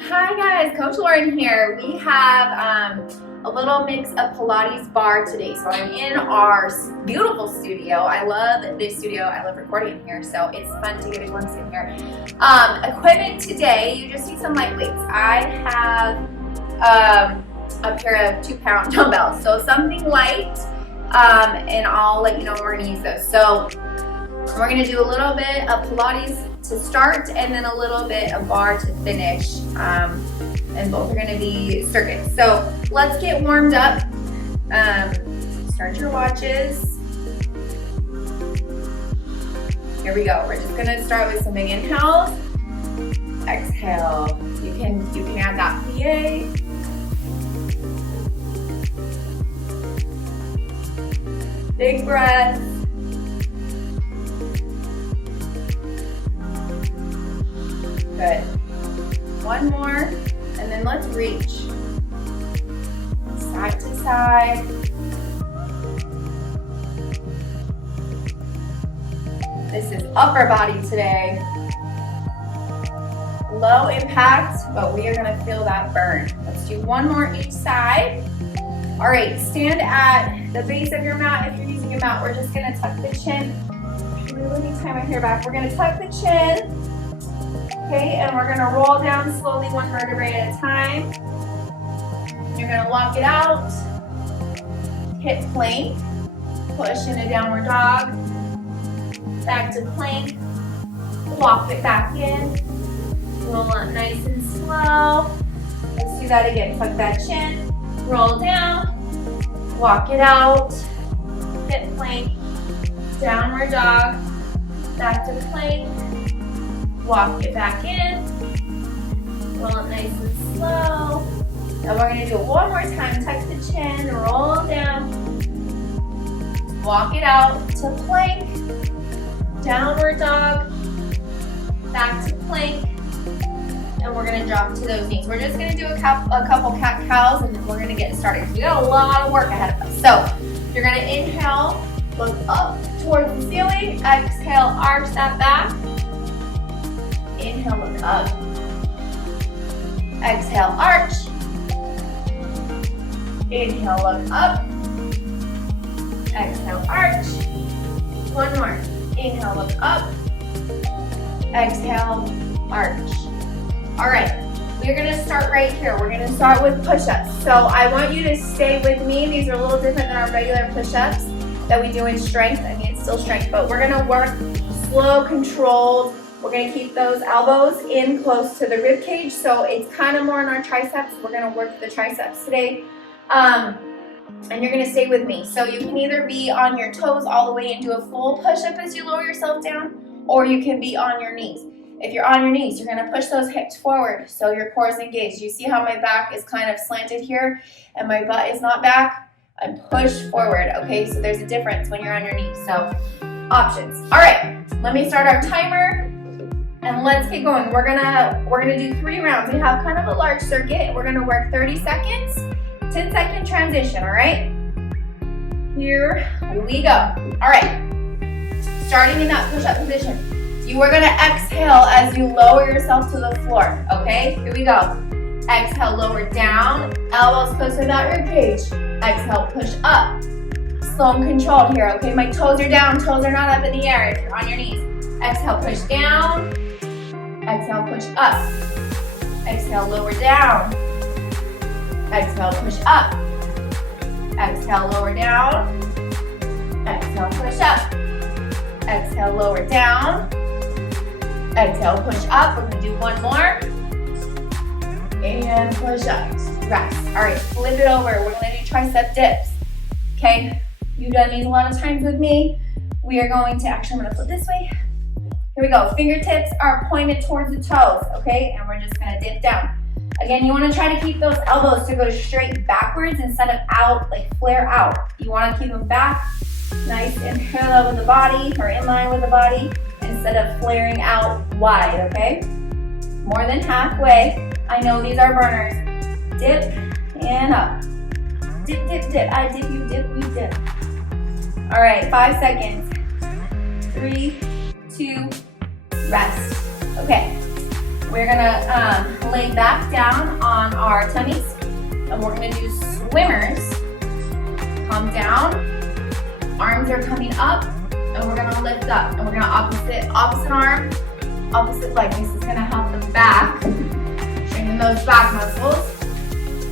Hi guys, Coach Lauren here. We have a little mix of Pilates Barre today. So I'm in our beautiful studio. I love this studio. I love recording in here, so it's fun to get a glimpse in here. Equipment today, you just see some light weights. I have a pair of 2-pound dumbbells, so something light, and I'll let you know when we're gonna use those. So we're gonna do a little bit of Pilates to start and then a little bit of barre to finish, and both are gonna be circuits. So let's get warmed up. Start your watches. Here we go. We're just gonna start with some big inhales. Exhale. You can add that plie. Big breath. Good. One more, and then let's reach side to side. This is upper body today. Low impact, but we are gonna feel that burn. Let's do one more each side. All right, stand at the base of your mat. If you're using a mat, we're just gonna tuck the chin. Really time my hair back. We're gonna tuck the chin. Okay, and we're gonna roll down slowly, one vertebrae at a time. You're gonna walk it out, hit plank, push into downward dog, back to plank, walk it back in, roll up nice and slow. Let's do that again, tuck that chin, roll down, walk it out, hit plank, downward dog, back to plank, walk it back in, roll it nice and slow. Now we're gonna do it one more time. Tuck the chin, roll down, walk it out to plank, downward dog, back to plank, and we're gonna drop to those knees. We're just gonna do a couple cat-cows, and then we're gonna get started. We got a lot of work ahead of us. So you're gonna inhale, look up towards the ceiling, exhale, arch that back. Inhale, look up. Exhale, arch. Inhale, look up. Exhale, arch. One more. Inhale, look up. Exhale, arch. All right, we're gonna start right here. We're gonna start with push-ups. So I want you to stay with me. These are a little different than our regular push-ups that we do in strength. I mean, it's still strength, but we're gonna work slow, controlled. We're gonna keep those elbows in close to the rib cage, so it's kind of more on our triceps. We're gonna work the triceps today, and you're gonna stay with me. So you can either be on your toes all the way and do a full push-up as you lower yourself down, or you can be on your knees. If you're on your knees, you're gonna push those hips forward so your core is engaged. You see how my back is kind of slanted here and my butt is not back? I'm pushed forward, okay? So there's a difference when you're on your knees, so options. All right, let me start our timer. And let's get going. We're gonna do 3 rounds. We have kind of a large circuit. We're gonna work 30 seconds, 10-second transition, all right? Here we go. All right, starting in that push-up position. You are gonna exhale as you lower yourself to the floor, okay? Here we go. Exhale, lower down, elbows close to that rib cage. Exhale, push up. Slow and controlled here, okay? My toes are down, toes are not up in the air if you're on your knees. Exhale, push down. Exhale, push up. Exhale, lower down. Exhale, push up. Exhale, lower down. Exhale, push up. Exhale, lower down. Exhale, push up. We're gonna do one more. And push up. Rest. All right, flip it over. We're gonna do tricep dips. Okay, you've done these a lot of times with me. We are going to, actually I'm gonna flip this way. Here we go. Fingertips are pointed towards the toes, okay? And we're just gonna dip down. Again, you wanna try to keep those elbows to go straight backwards instead of out, like flare out. You wanna keep them back, nice and parallel with the body, or in line with the body, instead of flaring out wide, okay? More than halfway. I know these are burners. Dip and up. Dip, dip, dip. I dip, you dip, we dip. All right, 5 seconds. 3, 2, rest. Okay, we're gonna lay back down on our tummies, and we're gonna do swimmers. Come down, arms are coming up, and we're gonna lift up, and we're gonna opposite arm, opposite leg. This is gonna help the back, strengthen those back muscles.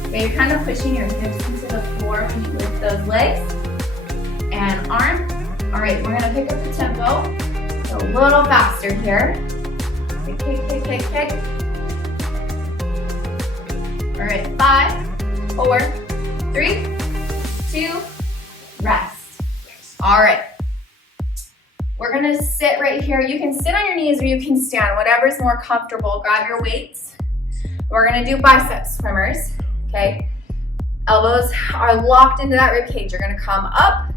Okay, you're kind of pushing your hips into the floor when you lift those legs. And arm. All right, we're gonna pick up the tempo. So a little faster here. Kick, kick, kick, kick, kick. All right, 5, 4, 3, 2, rest. All right. We're gonna sit right here. You can sit on your knees or you can stand, whatever's more comfortable. Grab your weights. We're gonna do bicep swimmers, okay? Elbows are locked into that rib cage. You're gonna come up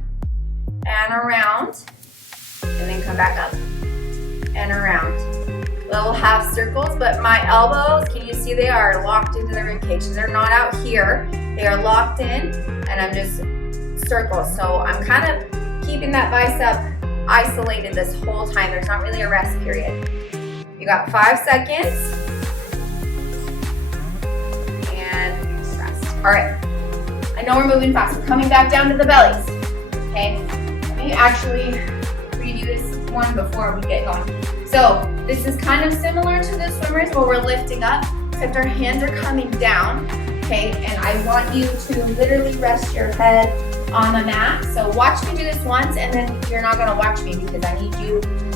and around, and then come back up and around. Little half circles, but my elbows, can you see they are locked into the rib cage? They're not out here. They are locked in, and I'm just circles. So I'm kind of keeping that bicep isolated this whole time. There's not really a rest period. You got 5 seconds. And rest. All right. I know we're moving fast. We're coming back down to the bellies. Okay. Let me actually redo this one before we get going. So this is kind of similar to the swimmers where we're lifting up, except our hands are coming down. Okay. And I want you to literally rest your head on the mat. So watch me do this once, and then you're not gonna watch me because I need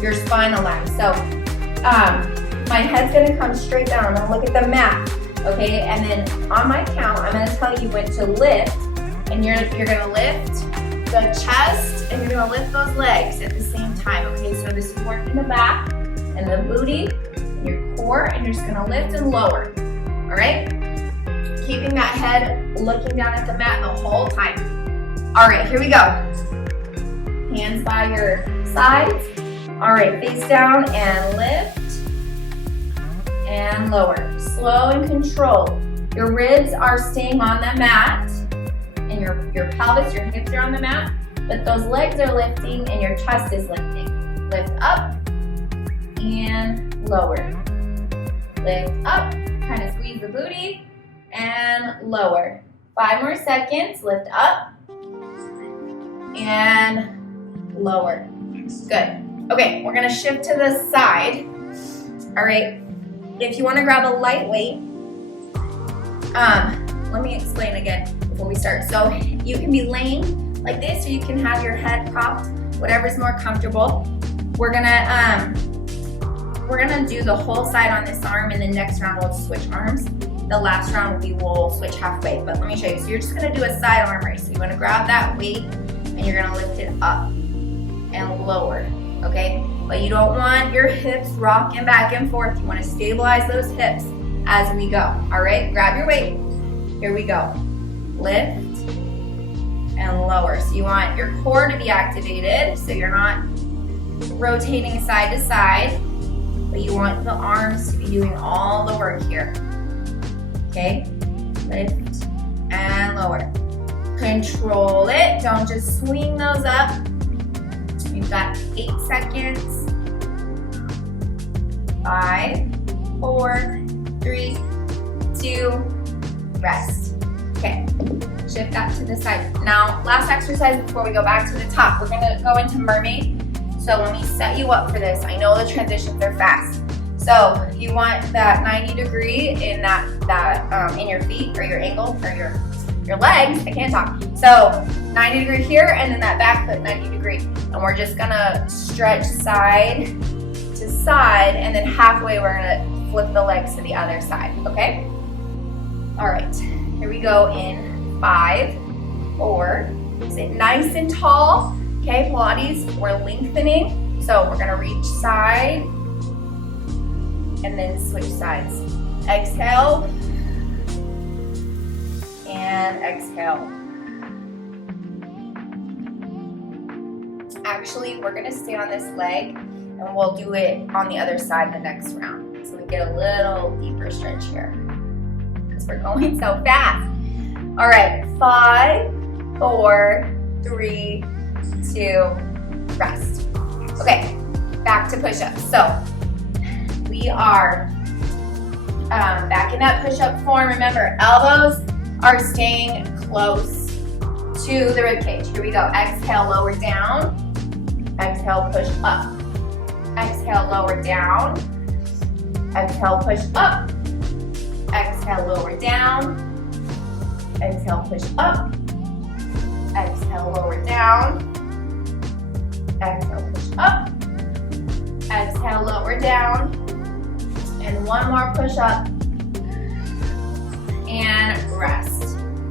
your spine aligned. So my head's gonna come straight down. I'm gonna look at the mat, okay? And then on my count, I'm gonna tell you when to lift, and you're gonna lift the chest, and you're gonna lift those legs at the same time, okay? So this is working the back and the booty and your core, and you're just gonna lift and lower, all right? Keeping that head looking down at the mat the whole time. All right, here we go. Hands by your sides. All right, face down and lift and lower. Slow and controlled. Your ribs are staying on the mat, and your pelvis, your hips are on the mat, but those legs are lifting and your chest is lifting. Lift up and lower. Lift up, kind of squeeze the booty, and lower. 5 more seconds, lift up, and lower. Good. Okay, we're gonna shift to the side. All right, if you wanna grab a light weight, let me explain again before we start. So you can be laying like this, or you can have your head propped, whatever's more comfortable. We're gonna do the whole side on this arm, and then next round we'll switch arms. The last round we'll switch halfway, but let me show you. So you're just gonna do a side arm raise. So you wanna grab that weight, and you're gonna lift it up and lower, okay? But you don't want your hips rocking back and forth. You wanna stabilize those hips as we go, all right? Grab your weight, here we go. Lift and lower. So you want your core to be activated, so you're not rotating side to side, but you want the arms to be doing all the work here, okay? Lift and lower. Control it, don't just swing those up. You've got 8 seconds. 5, 4, 3, 2, rest. Okay, shift that to the side. Now, last exercise before we go back to the top. We're gonna go into mermaid. So when we set you up for this, I know the transitions are fast. So you want that 90 degree in in your feet, or your ankle, or your legs. I can't talk. So 90 degree here, and then that back foot 90 degree. And we're just gonna stretch side to side, and then halfway we're gonna flip the legs to the other side, okay? All right, here we go in 5, 4, sit nice and tall, okay? Pilates, we're lengthening. So we're gonna reach side, and then switch sides. Exhale, and exhale. Actually, we're gonna stay on this leg, and we'll do it on the other side the next round. So we get a little deeper stretch here, because we're going so fast. All right, 5, 4, 3, 2, rest. Okay, back to push-ups. So we are back in that push-up form. Remember, elbows are staying close to the rib cage. Here we go. Exhale, lower down. Exhale, push up. Exhale, lower down. Exhale, push up. Exhale, lower down. Exhale, push up. Exhale, lower down. Exhale, push up. Exhale, lower down. And one more push up. And rest.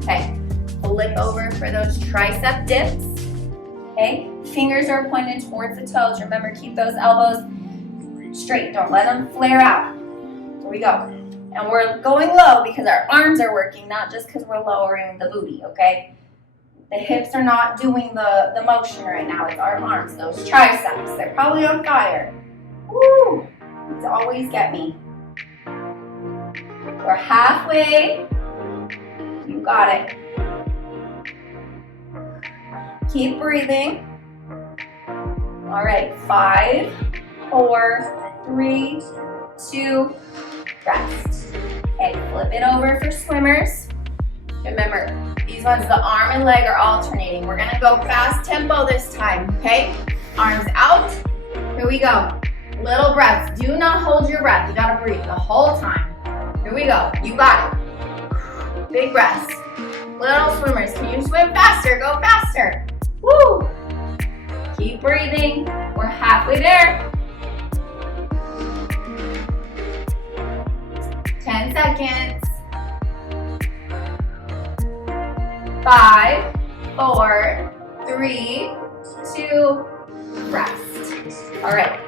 Okay, flip over for those tricep dips. Okay, fingers are pointed towards the toes. Remember, keep those elbows straight. Don't let them flare out. Here we go. And we're going low because our arms are working, not just because we're lowering the booty, okay? The hips are not doing the motion right now. It's our arms, those triceps. They're probably on fire. Woo! These always get me. We're halfway. You got it. Keep breathing. All right, 5, 4, 3, 2, rest. Okay, flip it over for swimmers. Remember, these ones, the arm and leg are alternating. We're gonna go fast tempo this time, okay? Arms out, here we go. Little breaths, do not hold your breath. You gotta breathe the whole time. Here we go, you got it. Big breaths. Little swimmers, can you swim faster? Go faster. Woo! Keep breathing, we're halfway there. 10 seconds. 5, 4, 3, 2, rest. All right,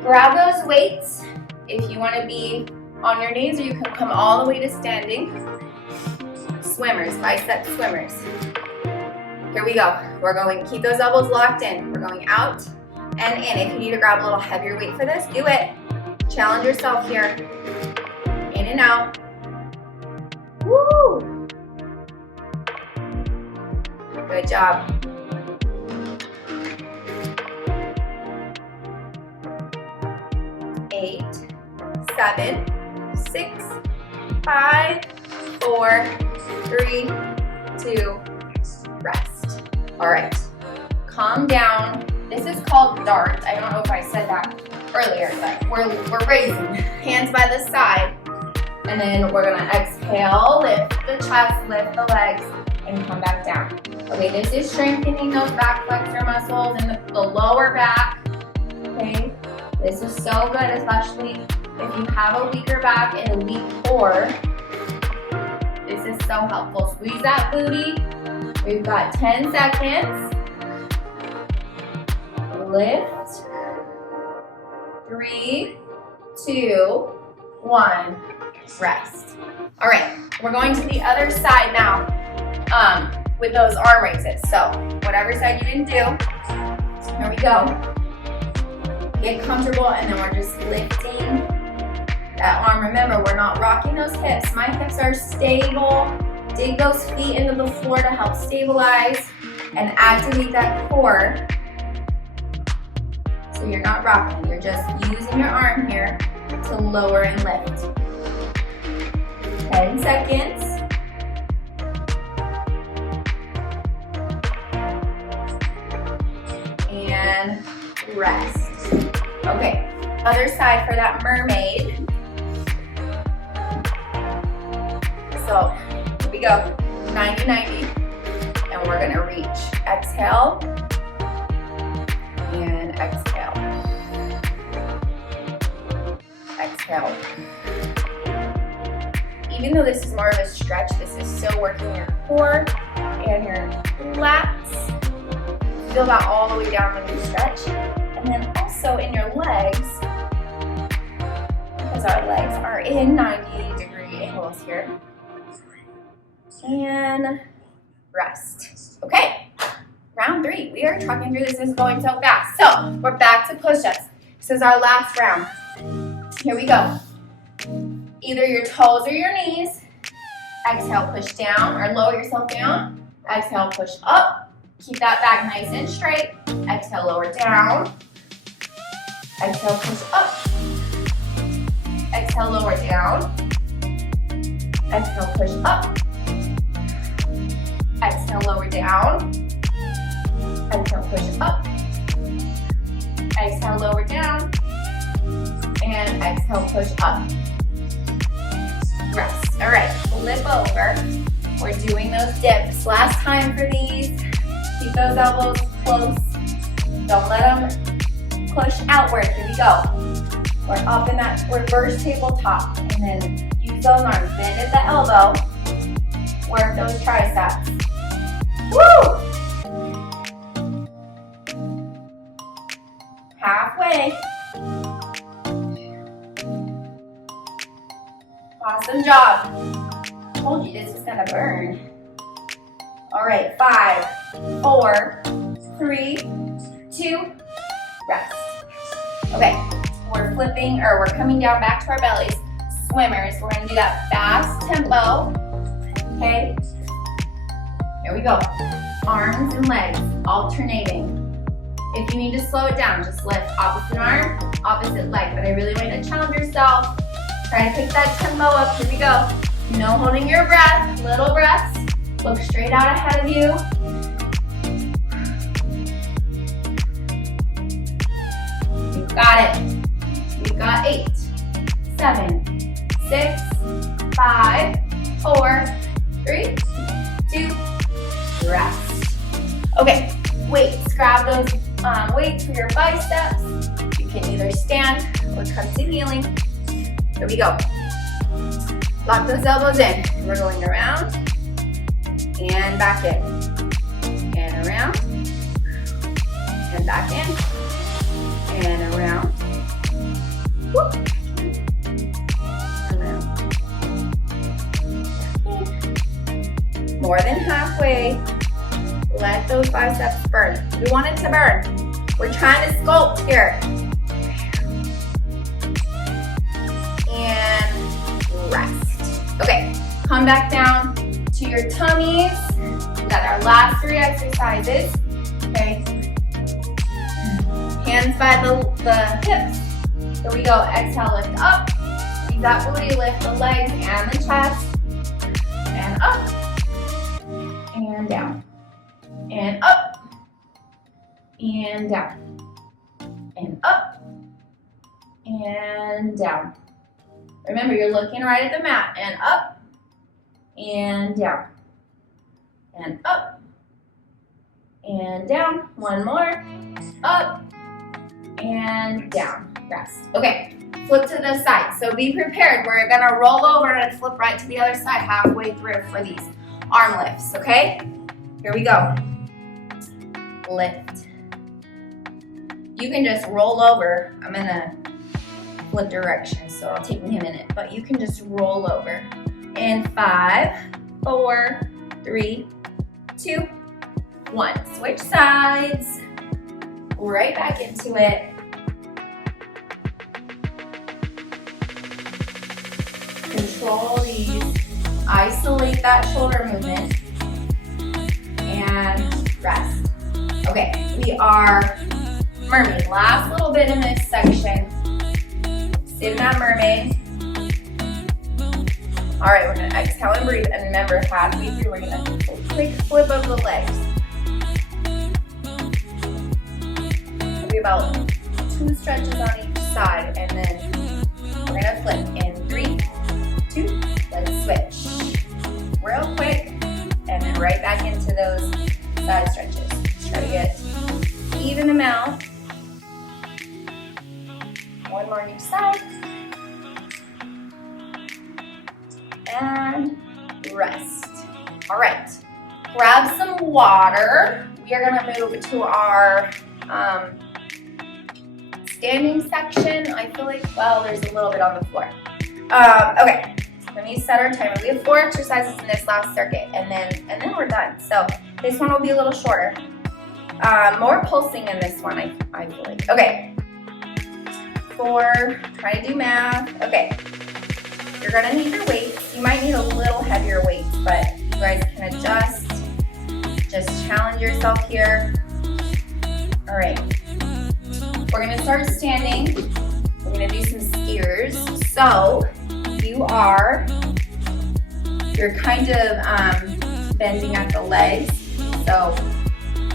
grab those weights if you want to be on your knees, or you can come all the way to standing. Swimmers, bicep swimmers. Here we go. We're going to keep those elbows locked in. We're going out and in. If you need to grab a little heavier weight for this, do it. Challenge yourself here. In and out. Woo! Good job. Eight, 7, 6, 5, 4, 3, 2, rest. All right, calm down. This is called dart. I don't know if I said that earlier, but we're raising hands by the side, and then we're gonna exhale, lift the chest, lift the legs, and come back down. Okay, this is strengthening those back flexor muscles and the lower back. Okay, this is so good, especially if you have a weaker back and a weak core. This is so helpful. Squeeze that booty. We've got 10 seconds. Lift. 3, 2, 1. Rest. All right, we're going to the other side now with those arm raises. So whatever side you didn't do, here we go. Get comfortable, and then we're just lifting that arm. Remember, we're not rocking those hips. My hips are stable. Dig those feet into the floor to help stabilize and activate that core. So you're not rocking, you're just using your arm here to lower and lift. 10 seconds. And rest. Okay, other side for that mermaid. So here we go, 90-90, and we're gonna reach. Exhale, and exhale. Exhale. Even though this is more of a stretch, this is still working your core and your lats. Feel that all the way down when you stretch. And then also in your legs, because our legs are in 90-degree angles here. And rest. Okay, round 3. We are trucking through this. This is going so fast. So we're back to push-ups. This is our last round. Here we go. Either your toes or your knees. Exhale, push down or lower yourself down. Exhale, push up. Keep that back nice and straight. Exhale, lower down. Exhale, push up. Exhale, lower down. Exhale, push up. Exhale, lower down. Exhale, push up. Exhale, lower down. And exhale, push up. Rest. All right, flip over. We're doing those dips. Last time for these. Keep those elbows close. Don't let them push outward. Here we go. We're up in that reverse tabletop. And then use those arms. Bend at the elbow. Work those triceps. Woo! Halfway. Awesome job. Told you this was gonna burn. All right, 5, 4, 3, 2, rest. Okay, we're flipping, or we're coming down back to our bellies. Swimmers, we're gonna do that fast tempo. Okay, here we go. Arms and legs alternating. If you need to slow it down, just lift opposite arm, opposite leg. But I really want you to challenge yourself. Try to pick that tempo up. Here we go. No holding your breath, little breaths. Look straight out ahead of you. You got it. We've got 8, 7, 6, 5, 4, 3, 2, rest. Okay, weights. Grab those weights for your biceps. You can either stand or come to kneeling. Here we go. Lock those elbows in. We're going around and back in. And around and back in. And around. Whoop. Around. More than halfway. Let those biceps burn. We want it to burn. We're trying to sculpt here. And rest. Okay, come back down to your tummies. We got our last 3 exercises. Okay. Hands by the hips. Here we go. Exhale, lift up. Use that booty, lift the legs and the chest. And up. And down. And up. And down. And up. And down. Remember, you're looking right at the mat. And up. And down. And up. And down. One more. Up. And down. Rest. Okay. Flip to the side. So be prepared. We're going to roll over and flip right to the other side halfway through for these arm lifts. Okay? Here we go. Lift. You can just roll over. I'm going to flip directions, so it'll take me a minute, but you can just roll over. In 5, 4, 3, 2, 1. Switch sides. Right back into it. Control these. Isolate that shoulder movement. And rest. Okay, we are mermaid. Last little bit in this section. Sit in that mermaid. All right, we're gonna exhale and breathe. And remember, halfway through, we're gonna do a quick flip of the legs. Maybe about 2 stretches on each side, and then we're gonna flip in 3, 2, let's switch. Real quick, and then right back into those side stretches. Try to get even amount. One more on each side. And rest. All right, grab some water. We are gonna move to our standing section. I feel like, well, there's a little bit on the floor. Okay, let me set our timer. We have 4 exercises in this last circuit, and then we're done. So this one will be a little shorter. More pulsing in this one, I feel like. Okay, 4, try to do math. Okay, you're gonna need your weights. You might need a little heavier weights, but you guys can adjust. Just challenge yourself here. All right. We're gonna start standing. We're gonna do some skiers. So you're kind of bending at the legs. So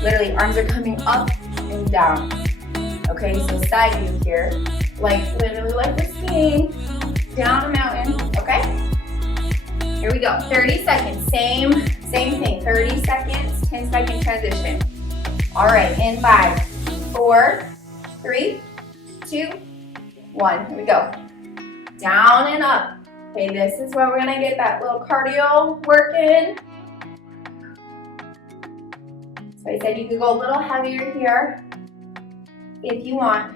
literally arms are coming up and down. Okay, so side view here. Literally like we're skiing down a mountain, okay? Here we go, 30 seconds, same thing, 30 seconds, 10-second transition. All right, in 5, 4, 3, 2, 1, here we go. Down and up. Okay, this is where we're gonna get that little cardio working. So I said you could go a little heavier here if you want.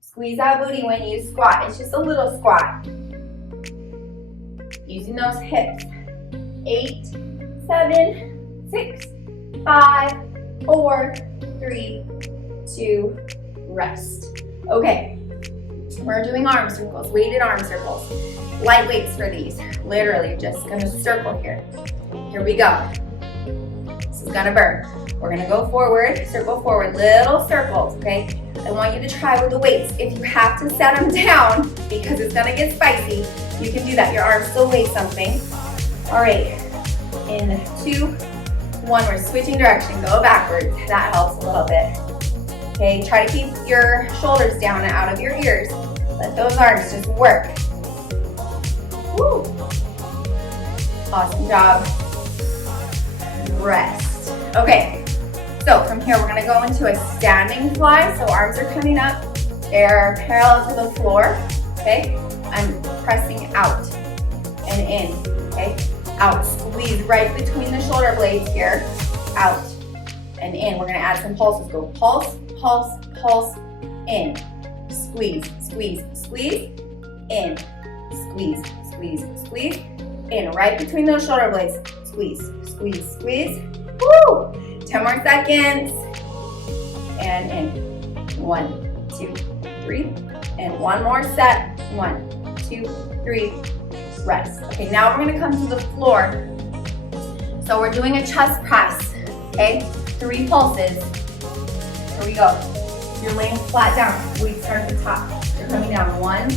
Squeeze that booty when you squat. It's just a little squat. Using those hips. 8, 7, 6, 5, 4, 3, 2, rest. Okay, we're doing arm circles, weighted arm circles. Light weights for these. Literally just gonna circle here. Here we go. This is gonna burn. We're gonna go forward, circle forward, little circles, okay? I want you to try with the weights. If you have to set them down because it's gonna get spicy, you can do that. Your arms still weigh something. All right, in 2, 1, we're switching direction, go backwards. That helps a little bit. Okay, try to keep your shoulders down and out of your ears. Let those arms just work. Woo. Awesome job. Rest. Okay, so from here we're gonna go into a standing fly. So arms are coming up, they're parallel to the floor, okay? I'm pressing out and in, okay? Out, squeeze right between the shoulder blades here, out and in. We're gonna add some pulses, go pulse, pulse, pulse, in, squeeze, squeeze, squeeze, in, squeeze, squeeze, squeeze, in, right between those shoulder blades, squeeze, squeeze, squeeze, woo! 10 more seconds, and in, 1, 2, 3, and one more set, 1, 2, 3, rest. Okay, now we're gonna come to the floor. So we're doing a chest press, okay? 3 pulses, here we go. You're laying flat down, we start at the top. You're coming down, 1,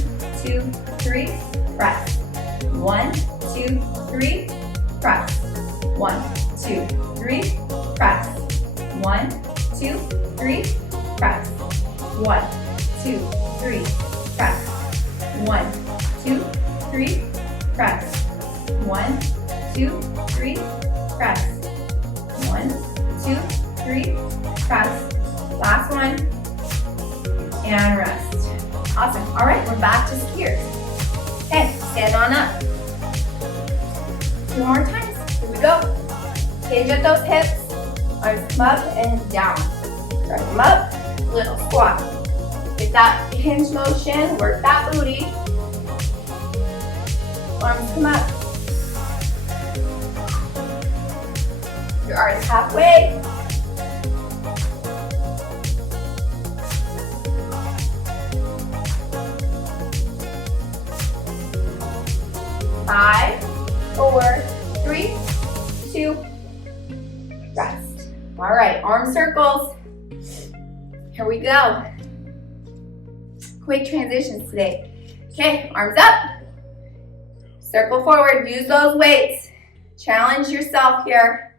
2, 3, press. 1, 2, 3, press. 1, 2, 3, press. 1, 2, 3, press. 1, 2, 3, press. 1, 2, 3, press. 1, 2, 3, press. 1, 2, 3, press. Last one, and rest. Awesome. All right, we're back to skiers. Okay, stand on up. 2 more times. Here we go. Hinge at those hips. Arms come up and down. Drive them up. Little squat. Get that hinge motion. Work that booty. Arms come up. Your arms halfway. Five, 4, 3, 2, rest. All right, arm circles. Here we go. Quick transitions today. Okay, arms up. Circle forward, use those weights. Challenge yourself here.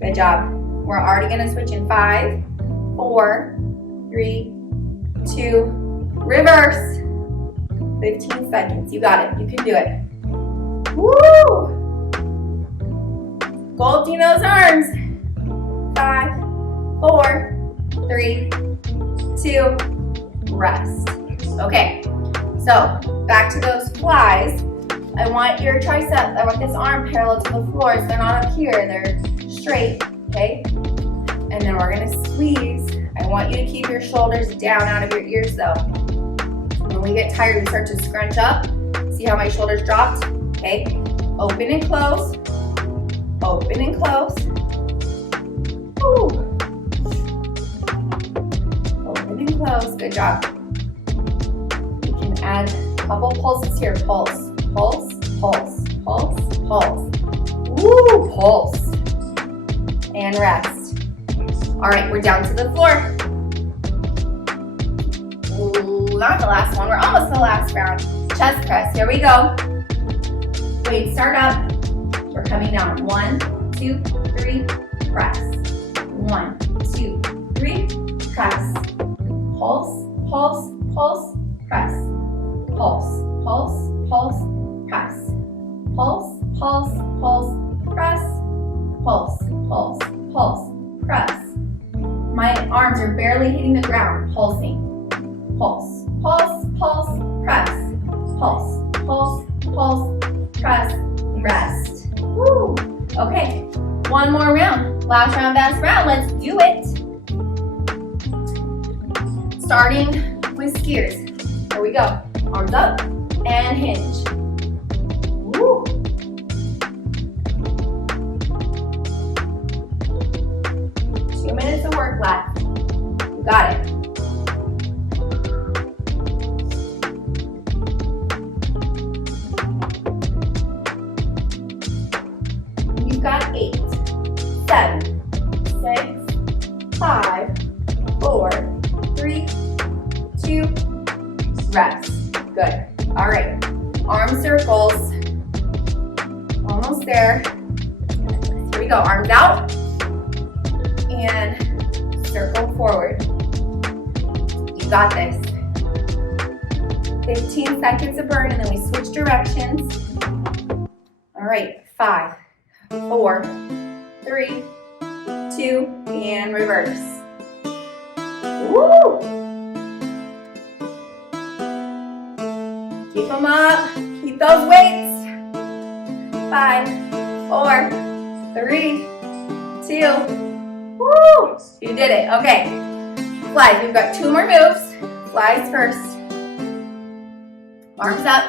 Good job. We're already gonna switch in 5, 4, 3, 2, reverse. 15 seconds. You got it. You can do it. Woo! Sculpting those arms. 5, 4, 3, 2, rest. Okay. So back to those flies. I want your tricep, I want this arm parallel to the floor, so they're not up here, they're straight, okay? And then we're gonna squeeze. I want you to keep your shoulders down out of your ears though. When we get tired, we start to scrunch up. See how my shoulders dropped? Okay. Open and close. Open and close. Woo. Open and close. Good job. You can add Couple pulses here. Pulse, pulse, pulse, pulse, pulse. Woo, pulse. And rest. All right, we're down to the floor. Ooh, not the last one. We're almost the last round. Chest press. Here we go. Wait, start up. We're coming down. 1, 2, 3, press. 1, 2, 3, press. Pulse, pulse, pulse, press. Pulse, pulse, pulse, press. Pulse, pulse, pulse, press. Pulse, pulse, pulse, press. My arms are barely hitting the ground, pulsing. Pulse, pulse, pulse, press. Pulse, pulse, pulse, press, rest. Woo! Okay, one more round. Last round, best round. Let's do it. Starting with skiers. Here we go. Arms up and hinge. Woo! Minutes of work left. You got it. You've got 8, 7, 6, 5, 4, 3, 2, rest. Good. All right. Arm circles. Almost there. Here we go. Arms out. And circle forward. You got this. 15 seconds of burn and then we switch directions. All right, 5, 4, 3, 2, and reverse. Woo! Keep them up. Keep those weights. 5, 4, 3, 2, woo! You did it. Okay. Flies. We've got 2 more moves. Flies first. Arms up.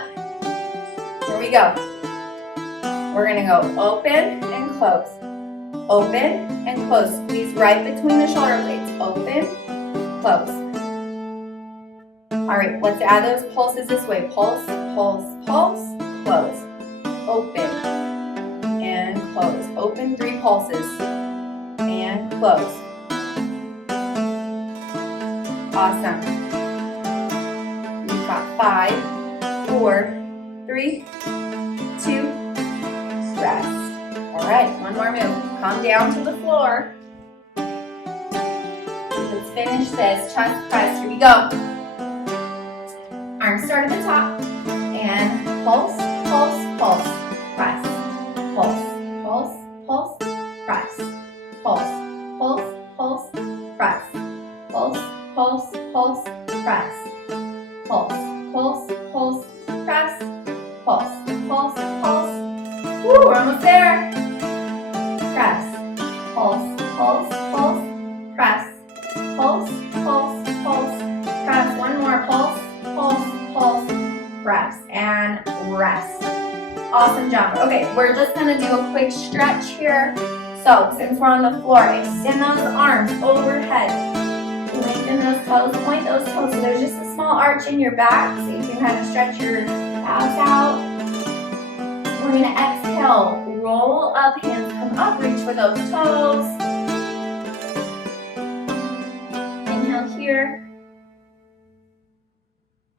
Here we go. We're going to go open and close. Open and close. Squeeze right between the shoulder blades. Open, close. All right. Let's add those pulses this way. Pulse, pulse, pulse, close. Open and close. Open 3 pulses. And close. Awesome. You've got 5, 4, 3, 2, rest. All right, one more move. Come down to the floor. Let's finish this chest press. Here we go. Arms start at the top. And pulse, pulse, pulse, press. Pulse, pulse, pulse, press. Pulse, pulse, pulse, press. Pulse, pulse, pulse, press. Pulse, pulse, pulse, press. Pulse, pulse, pulse. Woo, we're almost there. Press. Pulse, pulse, pulse, press. Pulse, pulse, pulse, press. One more. Pulse, pulse, pulse, press. And rest. Awesome job. Okay, we're just going to do a quick stretch here. So, since we're on the floor, extend those arms overhead. Lengthen those toes, point those toes. So there's just a small arch in your back so you can kind of stretch your abs out. We're going to exhale, roll up, hands come up, reach for those toes. Inhale here.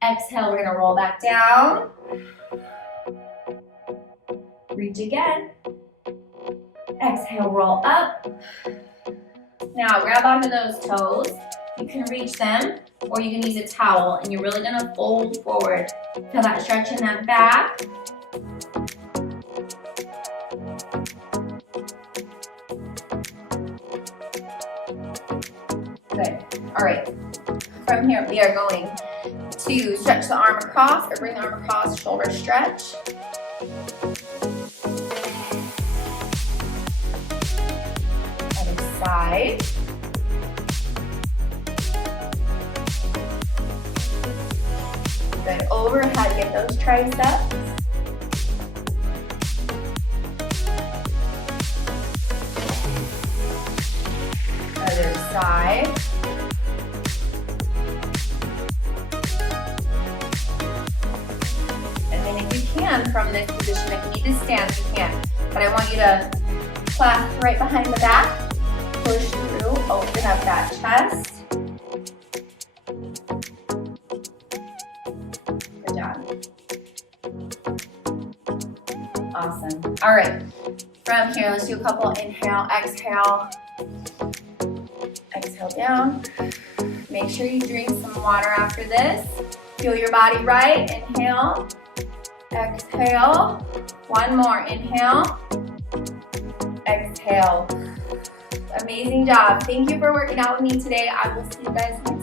Exhale, we're going to roll back down. Reach again. Exhale, roll up. Now grab onto those toes. You can reach them or you can use a towel and you're really gonna fold forward. Feel that stretch in that back. Good. All right. From here, we are going to stretch the arm across or bring the arm across, shoulder stretch. Side. Good. Overhead, get those triceps. Other side. can. But I want you to clasp right behind the back, push through, open up that chest. Good job. Awesome. All right, from here, let's do a couple inhale, exhale. Exhale down. Make sure you drink some water after this. Feel your body right. Inhale, exhale. One more, inhale, exhale. Amazing job. Thank you for working out with me today. I will see you guys next time.